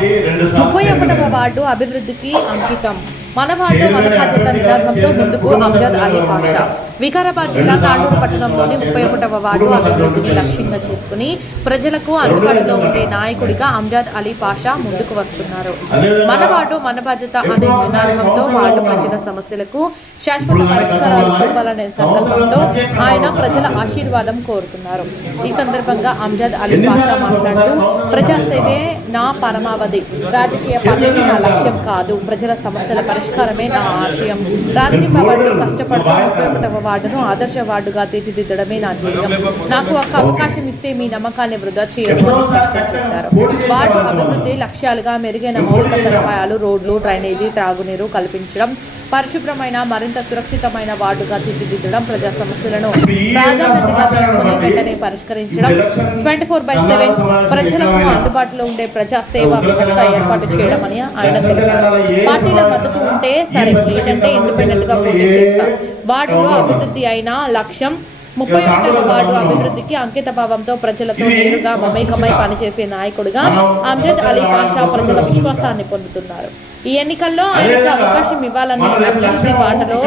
31వ ward అభివృద్ధికి అంకితం. మన వార్డు మన బాధ్యత నినాదంతో ముందుకు అమ్జద్ అలీ పాషా. వికారాబాద్ జిల్లా తాండూరు పట్టణంలోని 31వ వార్డు అభివృద్ధిని లక్ష్యంగా చేసుకుని ప్రజలకు అందుబాటులో ఉండే నాయకుడిగా అమ్జద్ అలీ పాషా ముందుకు వస్తున్నారు. మన వార్డు మన బాధ్యత అనే నినాదంతో వార్డు ప్రజల సమస్యలకు శాశ్వత పరిష్కారాలు చూపాలనే సంకల్పంతో ఆయన ప్రజల ఆశీర్వాదం కోరుతున్నారు. ఈ సందర్భంగా అమ్జద్ అలీ పాషా మాట్లాడుతూ ప్రజాసేవే నా పరమావధి, రాజకీయ పదవి నా లక్ష్యం కాదు, ప్రజల సమస్యల పరిష్కారమే నా ఆశయం. రాత్రి పగళ్ళు కష్టపడుతూ 31వ వార్డును ఆదర్శ వార్డుగా తీర్చిదిద్దడమే నా ధ్యేయం. నాకు ఒక అవకాశం ఇస్తే మీ నమ్మకాన్ని వృధా చేయడం స్పష్టం చేశారు. వార్డు అభివృద్ధి లక్ష్యాలుగా మెరుగైన మౌలిక సదుపాయాలు, రోడ్లు, డ్రైనేజీ, త్రాగునీరు కల్పించడం, పరిశుభ్రమైన మరింత సురక్షితమైన వార్డుగా తీర్చిదిద్దడం, ప్రజా సమస్యలను ప్రాధాన్యతగా తీసుకుని వెంటనే పరిష్కరించడం, 24/7 ప్రజలకు అందుబాటులో ఉండే ప్రజా సేవా వ్యవస్థ ఏర్పాటు చేయడం అని ఆయన తెలిపారు. పార్టీల మద్దతు ఉంటే సరే, లేదంటే ఇండిపెండెంట్ గా పోటీ చేస్తాం. వార్డులో అభివృద్ధి అయిన లక్ష్యం 31వ వార్డు అభివృద్ధికి అంకిత భావంతో ప్రజలతో నేరుగా మమేకమై పనిచేసే నాయకుడిగా అమ్జద్ అలీ పాషా ప్రజల విశ్వాసాన్ని పొందుతున్నారు. ఈ ఎన్నికల్లో ఆయనకు అవకాశం ఇవ్వాలని, అభివృద్ధి బాటలో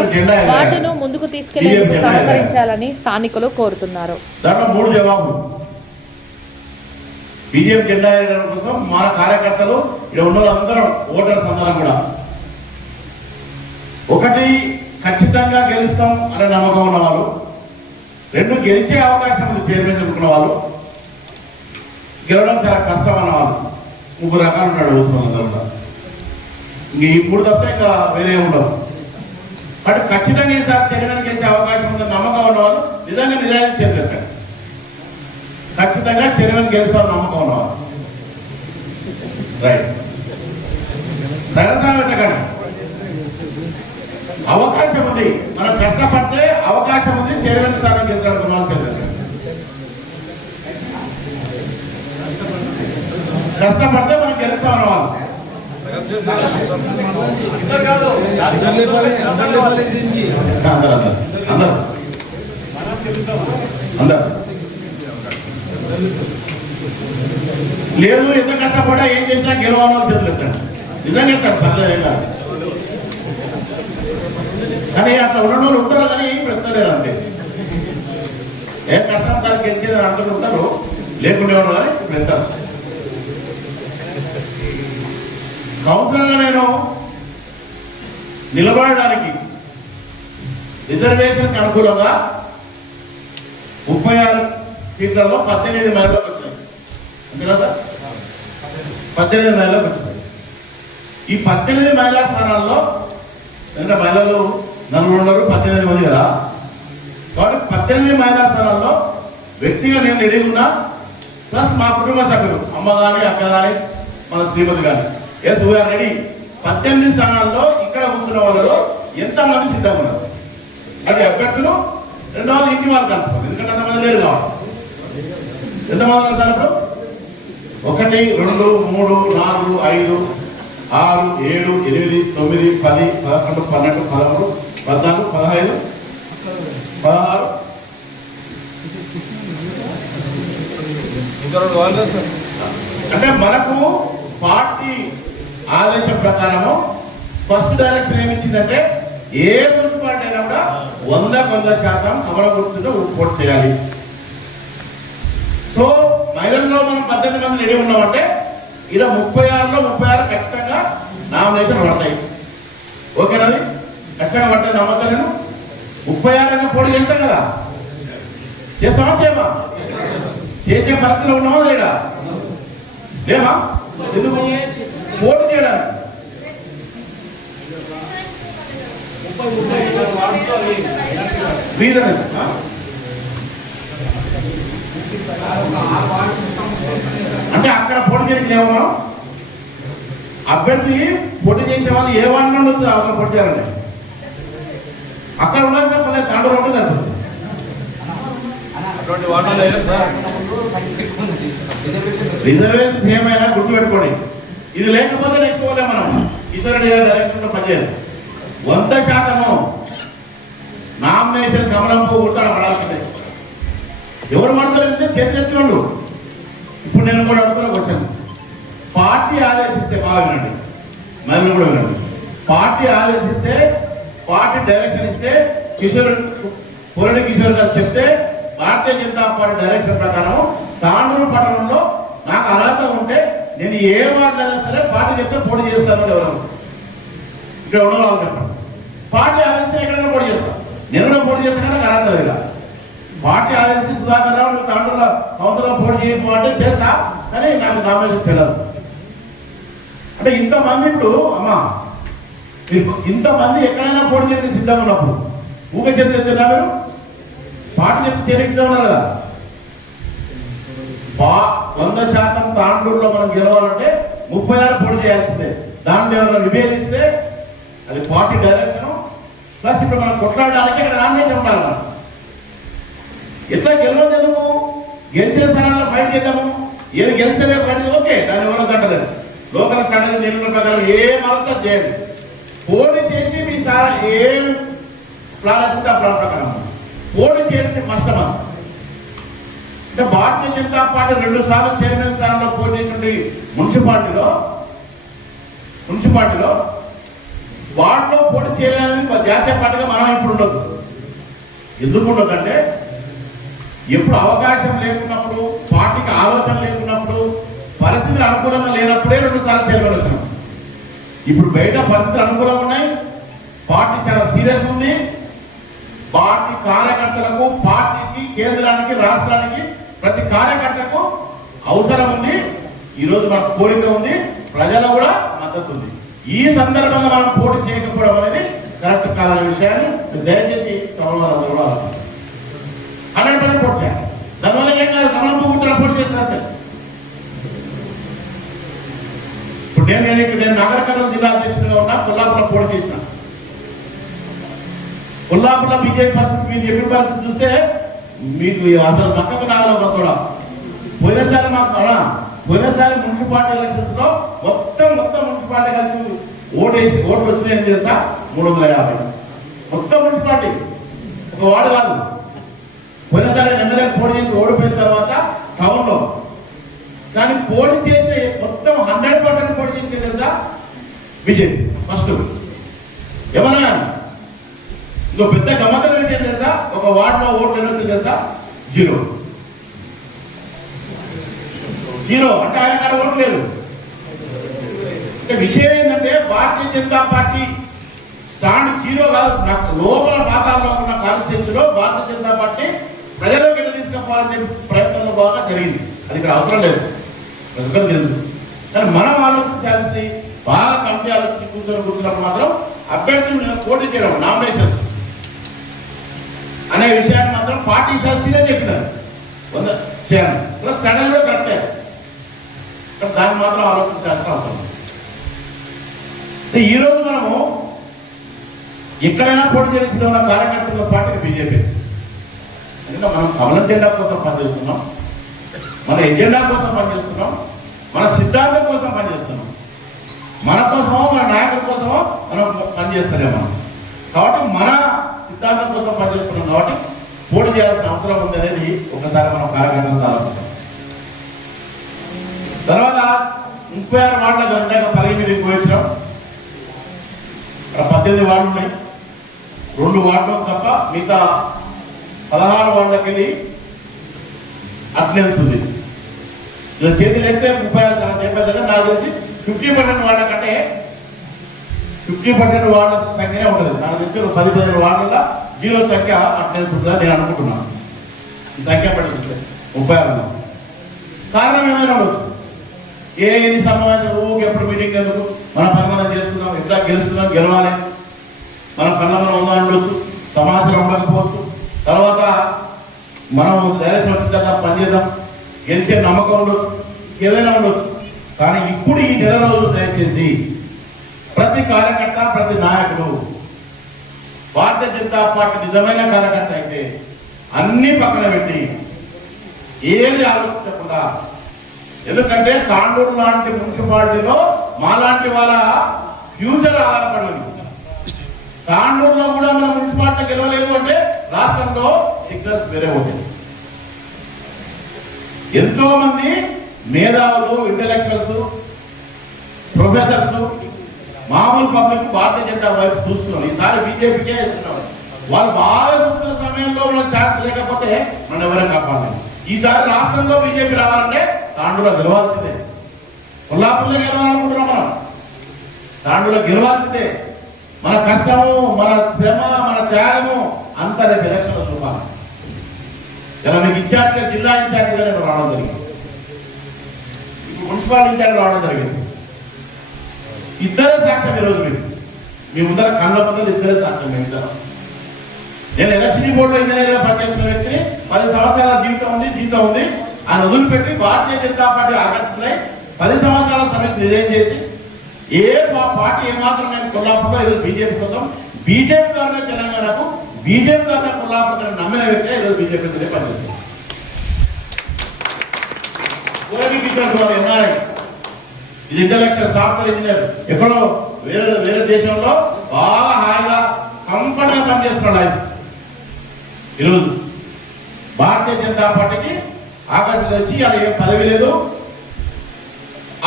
వార్డును ముందుకు తీసుకెళ్లేందుకు సహకరించాలని స్థానికులు కోరుతున్నారు. బీజేపీ జెండా ఎగరడం కోసం మన కార్యకర్తలు ఇక్కడ ఉన్న వాళ్ళందరం ఓటర్స్ అందరం కూడా ఒకటి ఖచ్చితంగా గెలుస్తాం అనే నమ్మకం ఉన్న వాళ్ళు, 2 గెలిచే అవకాశం ఉంది చైర్మన్ అనుకున్న వాళ్ళు, గెలవడం చాలా కష్టం అన్న వాళ్ళు 3 రకాలు ఉన్నాడు వాళ్ళందరూ కూడా. ఇంక ఈ 3 తప్ప ఇంకా వేరే ఉండవు. బట్ ఖచ్చితంగా ఈసారి చైర్మన్ గెలిచే అవకాశం ఉందని నమ్మకం ఉన్న వాళ్ళు నిజంగా నిజాయితీ చేస్తారు. ఖచ్చితంగా చైర్మన్ గెలుస్తామని నమ్మకం ఉన్నవాళ్ళు రైట్ సగసాగత కానీ అవకాశం ఉంది, మనం కష్టపడితే అవకాశం ఉంది. చైర్మన్ స్థానం గెలుస్తామనుకున్నాను, కష్టపడితే మనం గెలుస్తామన్న వాళ్ళు అందరూ లేదు. ఎంత కష్టపడా ఏం చేసినా గెలవాలని చేతులెత్తాడు, నిజంగా ఎత్తాడు, పర్లేదు ఏం కాదు. కానీ అట్లా ఉన్న వాళ్ళు ఉంటారు, కానీ ఏం పెడతలేరు అంతే. ఏ కష్టం దానికి గెలిచేదని అంటూ ఉంటారు, లేకుండా ఉన్నారు కానీ ఇప్పుడు ఎత్తారు. కౌన్సిలర్గా నేను నిలబడడానికి రిజర్వేషన్కి అనుకూలంగా 36 సీట్లలో 18 మహిళలకు వచ్చినాయి. అంతే కదా, 18 మహిళలకు వచ్చినాయి. ఈ 18 మహిళా స్థానాల్లో అంటే మహిళలు 4 ఉన్నారు, 18 మంది కదా. కాబట్టి 18 మహిళా స్థానాల్లో వ్యక్తిగా నేను రెడీ ఉన్నా, ప్లస్ మా కుటుంబ సభ్యులు అమ్మ కానీ, అక్క కానీ, మన శ్రీమతి కానీ, ఎస్ వీఆర్ రెడీ. 18 స్థానాల్లో ఇక్కడ కూర్చున్న వాళ్ళలో ఎంతమంది సిద్ధంగా ఉన్నారు? అది అభ్యర్థులు, రెండవది ఇంటి వాళ్ళు కలుపుకోవాలి, ఎందుకంటే అంతమంది లేరు కావాలి. ఎంతమంది ఉన్నారు ఇప్పుడు? 1 2 3 4 5 6 7 8 9 10 11 12 13 14 15 16 అంటే మనకు పార్టీ ఆదేశం ప్రకారము ఫస్ట్ డైరెక్షన్ ఏమిచ్చిందంటే ఏ మున్సిపాలిటీ అయినా కూడా 100% కమల గుర్తుతో ఓటు చేయాలి. సో మహిళల్లో మనం 18 మంది రెడీ ఉన్నామంటే ఇలా 36లో 36 ఖచ్చితంగా నామినేషన్ పడతాయి. ఓకేనాది ఖచ్చితంగా పడతాయి. నమ్మకం నేను 36 పోటీ చేస్తాం కదా, చేస్తామా చేయమా? చేసే పరిస్థితిలో ఉన్నామా లేదా? లేమా? ఎందుకు పోటీ చేయడానికి? అంటే అక్కడ పోటీ చేయలేము మనం. అభ్యర్థి పోటీ చేసే వాళ్ళు ఏ వాడిని ఉండొచ్చు, అక్కడ పోటీ చేయాలంటే అక్కడ ఉండాల్సిన పల్లె తాండూరు ఉంటుంది అనుకుంటుంది. రిజర్వేషన్ ఏమైనా గుర్తుపెట్టుకోండి, ఇది లేకపోతే నెక్స్ట్ పోలే మనం. కిషోర్ రెడ్డి గారి డైరెక్షన్ లో పనిచేయాలి. 100% నామినేషన్ కమలం కూర్చోడ పడాల్సిందే. ఎవరు పడతారు అంటే చేతులెత్తినోళ్ళు. ఇప్పుడు నేను కూడా అడుగుతున్నా వచ్చాను, పార్టీ ఆదేశిస్తే, బాగా వినండి, మళ్ళీ కూడా వినండి, పార్టీ ఆదేశిస్తే, పార్టీ డైరెక్షన్ ఇస్తే, పొరడి కిషోర్ గారు చెప్తే భారతీయ జనతా పార్టీ డైరెక్షన్ ప్రకారం తాండూరు పట్టణంలో నాకు అర్హత ఉంటే నేను ఏ వార్డులో అయినా సరే పార్టీ చెప్తే పోటీ చేస్తాను. ఎవరు ఇక్కడ ఉన్న వాళ్ళు చెప్పండి. పార్టీ ఆదేశిస్తే ఎక్కడైనా పోటీ చేస్తాను, నేను కూడా పోటీ చేస్తాను కానీ నాకు అర్హత లేదు. పార్టీ ఆదేశించి సుధాకర్ రావు నువ్వు తాండూరులో సంవత్సరంలో పోటీ చేయకు అంటే చేస్తా, కానీ నాకు నామినేషన్ తెలియదు. అంటే ఇంతమంది ఇప్పుడు అమ్మా ఇంతమంది ఎక్కడైనా పోటీ చేయడానికి సిద్ధంగా ఉన్నప్పుడు ఊకే చెప్తున్నా మీరు పార్టీ చెప్పి చేరికిద్దా ఉన్నారు కదా. 100% తాండూరులో మనం గెలవాలంటే 36 పోటీ చేయాల్సిందే. దాంట్లో ఎవరైనా విభేదిస్తే అది పార్టీ డైరెక్షన్ ప్లస్ ఇప్పుడు మనం కొట్లాడడానికి ఇక్కడ నామినేషన్ ఉండాలి. మనం ఎట్లా గెలవదు ఎందుకు, గెలిచే స్థానాల్లో ఫైట్ చేద్దాము. ఏది గెలిచేదే ఫైట్ ఓకే, దాన్ని ఎవరో కట్టలేదు. లోకల్ స్ట్రాటజీ నియమం ప్రకారం ఏం అర్థం చేయండి, పోటీ చేసి మీ సారా ఏం ప్లాన్ వేస్తుంటే ఆ ప్లాన్ ప్రకారం పోటీ చేయడానికి మష్టమా. అంటే భారతీయ జనతా పార్టీ 2 సార్లు చైర్మన్ స్థానంలో పోటీ చేసినటువంటి మున్సిపాలిటీలో వాటిలో పోటీ చేయలేదని జాతీయ పార్టీగా మనం ఇప్పుడు ఉండదు. ఎందుకు ఉండదంటే ఎప్పుడు అవకాశం లేకున్నప్పుడు, పార్టీకి ఆలోచన లేకున్నప్పుడు, పరిస్థితులు అనుకూలంగా లేనప్పుడే 2 సార్లు చైర్మన్ వచ్చినాం. ఇప్పుడు బయట పరిస్థితులు అనుకూలంగా ఉన్నాయి, పార్టీ చాలా సీరియస్ ఉంది. పార్టీ కార్యకర్తలకు, పార్టీకి, కేంద్రానికి, రాష్ట్రానికి ప్రతి కార్యకర్తకు అవసరం ఉంది. ఈరోజు మనకు కోరిక ఉంది, ప్రజల కూడా మద్దతు ఉంది. ఈ సందర్భంగా మనం పోటీ చేయకపోవడం అనేది కరెక్ట్ కాదనే విషయాన్ని దయచేసి అందరూ కూడా 100% పోటీ చేయాలి. దానివల్ల ఏం కాదు, కమలం పువ్వుతో పోటీ చేసినట్టే. ఇప్పుడు నేను నాగరికర్నూలు జిల్లా అధ్యక్షుడిగా ఉన్నా, కొల్లాపురం పోటీ చేసిన. కొల్లాపురం బీజేపీ పరిస్థితి మీరు చెప్పిన పరిస్థితి చూస్తే మీకు అసలు పక్కకు నాగలో కూడా పోయినసారి మున్సిపాలిటీ ఎలక్షన్స్ లో మొత్తం మున్సిపాలిటీ కలిసి ఓట్లు వచ్చినాయని తెలుసా, 350 మొత్తం మున్సిపాలిటీ, ఒక వార్డు కాదు. పోయినసారి ఎమ్మెల్యే పోటీ చేసి ఓడిపోయిన తర్వాత టౌన్ లో, కానీ పోటీ చేసి మొత్తం 100% పోటీ చేసి తెలుసా బీజేపీ ఫస్ట్. ఏమన్నా ఇంకో పెద్ద గమ్మతం విషయం తెలుసా, ఒక వార్డులో ఓట్లు ఎన్ని వచ్చి తెలుసా, 0 అంటే ఆయన కాడ ఓట్లు లేదు. విషయం ఏంటంటే భారతీయ జనతా పార్టీ స్టాండ్ 0 కాదు. నాకు లోపల పాతాల్లో ఉన్న కాన్స్టిట్యూన్సీలో భారతీయ జనతా పార్టీ ప్రజలకు ఎట్లా తీసుకుపోవాలని చెప్పి ప్రయత్నంలో బాగా జరిగింది. అది ఇక్కడ అవసరం లేదు, ప్రజలకు తెలుసు. కానీ మనం ఆలోచించాల్సింది బాగా కమిటీ ఆలోచించి కూర్చున్నప్పుడు మాత్రం అభ్యర్థులు పోటీ చేయడం, నామినేషన్స్ అనే విషయాన్ని మాత్రం పార్టీ సీరియస్ చెప్పినారు. 100 చేయాలి ప్లస్ స్టడీలో కరెక్టే, దాన్ని మాత్రం ఆలోచించాల్సిన అవసరం. ఈరోజు మనము ఎక్కడైనా పోటీ చేస్తున్న కార్యకర్తల పార్టీకి బీజేపీ. ఎందుకంటే మనం కమలం జెండా కోసం పనిచేస్తున్నాం, మన ఎజెండా కోసం పనిచేస్తున్నాం, మన సిద్ధాంతం కోసం పనిచేస్తున్నాం, మన కోసమో మన నాయకుల కోసమో మనం పనిచేస్తలే మనం. కాబట్టి మన సిద్ధాంతం కోసం పనిచేస్తున్నాం కాబట్టి పోటీ చేయాల్సిన అవసరం ఉంది అనేది ఒకసారి మనం కార్యకర్తలతో ఆలోచించాం. తర్వాత 36 వార్డుల గంటగా పరిగి మీటింగ్ పోయించాం. 18 వార్డులు ఉన్నాయి, 2 వార్డులు తప్ప మిగతా 16 వార్డులకి వెళ్ళి అటెండెన్స్ ఉంది. చేతులు ఎత్తే 36 దగ్గర నాకు తెలిసి 50% వార్డుల కంటే 50% వార్డుల సంఖ్యనే ఉంటుంది. నాకు తెలిసి 10-15 వార్డుల 0 సంఖ్య అటెండెన్స్ ఉంటుందని నేను అనుకుంటున్నాను. ఈ సంఖ్య బట్టి 36. కారణం ఏమైనా ఉండొచ్చు, ఎన్ని సమావేశం ఊరికి ఎప్పుడు మీటింగ్ ఎందుకు, మన పని మనం చేసుకుందాం, ఎట్లా గెలుస్తున్నాం, గెలవాలి, మన పనుల మనం ఉందని ఉండొచ్చు, సమాచారం ఉండకపోవచ్చు. తర్వాత మనం డైరెక్షన్ వచ్చిన తర్వాత పనిచేద్దాం, గెలిచే నమ్మకం ఉండొచ్చు, ఏదైనా ఉండొచ్చు. కానీ ఇప్పుడు ఈ నెల రోజులు దయచేసి ప్రతి కార్యకర్త, ప్రతి నాయకుడు భారతీయ జనతా పార్టీ నిజమైన కార్యకర్త అయితే అన్ని పక్కన పెట్టి ఏది ఆలోచించకుండా, ఎందుకంటే తాండూరు లాంటి మున్సిపాలిటీలో మాలాంటి వాళ్ళ ఫ్యూచర్ ఆధారపడింది. తాండూరులో కూడా మన మున్సిపాలిటీ గెలవలేదు అంటే రాష్ట్రంలో సిగ్నల్స్ వేరే అవుతాయి. ఎంతో మంది మేధావులు, ఇంటెలెక్చువల్స్ ప్రొఫెసర్స్, మామూలు పబ్లిక్ భారతీయ జనతా వైపు చూస్తున్నాం. ఈసారి బీజేపీకే వెళ్తున్నాం. వాళ్ళు బాగా చూస్తున్న సమయంలో మన ఛాన్స్ లేకపోతే మనం ఎవరైనా కాపాడాలి. ఈసారి రాష్ట్రంలో బీజేపీ రావాలంటే తాండూలో గెలవాల్సిందే. కొల్లాపూర్లో గెలవాలనుకుంటున్నాం. మనం తాండూలో గెలవాల్సిందే. మన కష్టము, మన శ్రమ, మన త్యాగము అంతా రేపు ఎలక్షన్లో చూపాలి. ఇలా మీకు ఇన్ఛార్జిగా, జిల్లా ఇన్ఛార్జిగా నేను రావడం జరిగింది. ఇప్పుడు మున్సిపల్ ఇన్ఛార్జ్ రావడం జరిగింది. ఇద్దరే సాక్ష్యం ఈరోజు మీ ముందర కళ్ళ ముందర ఇద్దరే సాక్ష్యం. మేము ఇద్దరం. నేను ఎలక్ట్రిసిటీ బోర్డులో ఇంజనీర్గా పనిచేస్తున్న వ్యక్తిని, 10 సంవత్సరాల జీవితం ఉంది ఆయన వదిలిపెట్టి భారతీయ జనతా పార్టీ ఆకర్షితులై 10 సంవత్సరాల సమయం రిజైన్ చేసి ఏ పార్టీ ఏమాత్రం నేను కొల్లాపూర్లో ఈరోజు బీజేపీ కోసం, బీజేపీ ద్వారానే తెలంగాణకు, బీజేపీ ద్వారా కొల్లాపూర్ నమ్మిన వ్యక్తి ఈరోజు బీజేపీ పనిచేస్తుంది. ఎన్ఆర్ఐ, ఇది ఇంటలెక్చువల్ సాఫ్ట్వేర్ ఇంజనీర్, ఎక్కడో వేరే దేశంలో బాగా హాయిగా కంఫర్ట్ గా పనిచేస్తున్నాడు. ఆయన ఈరోజు భారతీయ జనతా పార్టీకి ఆకర్షణ వచ్చి అది ఏం పదవి లేదు,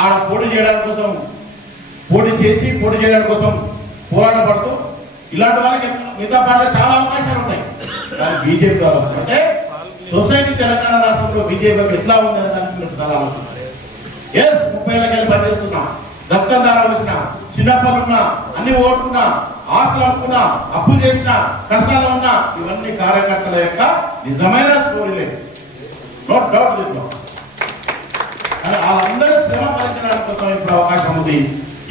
ఆడ పోటీ చేయడానికి కోసం పోటీ చేయడానికి కోసం పోరాటపడుతూ ఇలాంటి వాళ్ళకి మిగతా పార్టీలో చాలా అవకాశాలు ఉంటాయి. కానీ బీజేపీ ద్వారా అంటే సొసైటీ తెలంగాణ రాష్ట్రంలో బీజేపీ ఎట్లా ఉంది అనే దానికి చాలా ఆలోచన. 30 ఏళ్ళకి పనిచేస్తున్నా, దత్తదారం వచ్చిన, చిన్నప్పలున్నా, అన్ని ఓడుకున్నా, ఆస్తులు అనుకున్నా, అప్పులు చేసిన, కష్టాలు ఉన్నా, ఇవన్నీ కార్యకర్తల యొక్క నిజమైన స్టోరీలే. నో డౌట్ దీంట్లో. వాళ్ళందరూ శ్రమ భరించడానికి కోసం ఇప్పుడు అవకాశం ఉంది.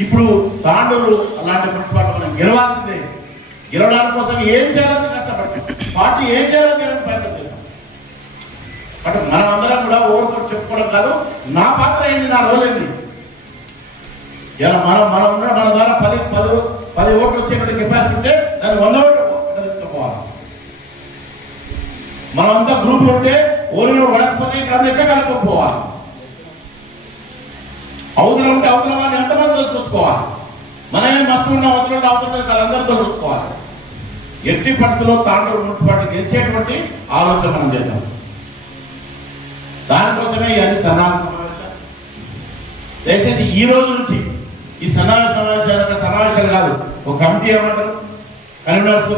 ఇప్పుడు తాండూరు అలాంటి మున్సిపాలిటీ మనం గెలవాల్సిందే. గెలవడానికి కోసం ఏం చేయాలని కష్టపడతాం, పార్టీ ఏం చేయాలని చేయడానికి ప్రయత్నం చేస్తాం. అంటే మనం అందరం కూడా ఓటుకొని చెప్పుకోవడం కాదు, నా పాత్ర ఏంటి, నా రోల్ ఏంది. ఇలా మనం ఉన్న మన ద్వారా 10 ఓట్లు వచ్చేటువంటి కెపాసిటీ ఉంటే దాన్ని 100 ఓట్లు తీసుకుపోవాలి. మనం అంతా గ్రూపులు ఉంటే ఓరిలో పడకపోతే ఇక్కడ అంతా ఎక్కడ కలుపుకోవాలి. అవతల ఉంటే అవతల వాడిని ఎంతమంది తోలుకొచ్చుకోవాలి. మనమే మస్తు ఉన్న అవతల అందరూ తోలుకొచ్చుకోవాలి. ఎట్టి పరిస్థితుల్లో తాండూరు మున్సిపాలిటీ గెలిచేటువంటి ఆలోచన మనం చేద్దాం. దానికోసమే ఇవన్నీ సన్నాహక సమావేశాలు. దయచేసి ఈ రోజు నుంచి ఈ సమావేశాలు కాదు, ఒక కమిటీ ఏమంటారు, కన్వీనర్స్,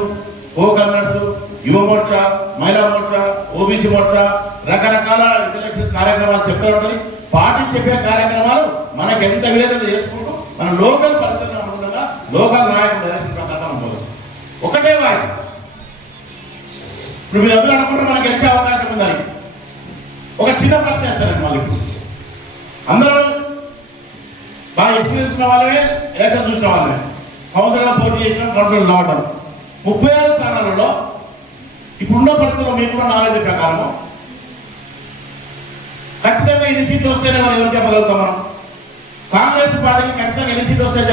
కో కన్వీనర్స్, యువ మోర్చా, మహిళా మోర్చా, ఓబీసీ మోర్చా, రకరకాల ఇంటెలెక్చువల్స్ కార్యక్రమాలు చెప్తూ ఉంటుంది. పార్టీ చెప్పే కార్యక్రమాలు మనకు ఎంత వీలైతే చేసుకుంటూ మన లోకల్ పరిస్థితులను అనుగుణంగా లోకల్ నాయకులు డైరెక్షన్ ప్రకారం ఉంటుంది. ఒకటే వాయిస్. ఇప్పుడు మీరు అందరూ అనుకుంటే మనకు గెలిచే అవకాశం ఉందని ఒక చిన్న ప్రశ్న వేస్తారండి. మళ్ళీ అందరూ బాగా ఎక్స్పీరియన్స్ ఉన్న వాళ్ళమే, ఎలక్షన్ చూసిన వాళ్ళమే, కౌన్సిలర్గా పోటీ చేసిన కంట్రోల్ రావడం 36 స్థానాలలో ఇప్పుడున్న పరిస్థితుల్లో మీకున్న నాలెడ్జ్ ప్రకారం ఖచ్చితంగా ఎన్ని సీట్లు వస్తేనే మనం ఎవరు చెప్పగలుగుతాం. మనం కాంగ్రెస్ పార్టీకి ఖచ్చితంగా ఎన్ని సీట్లు వస్తాయని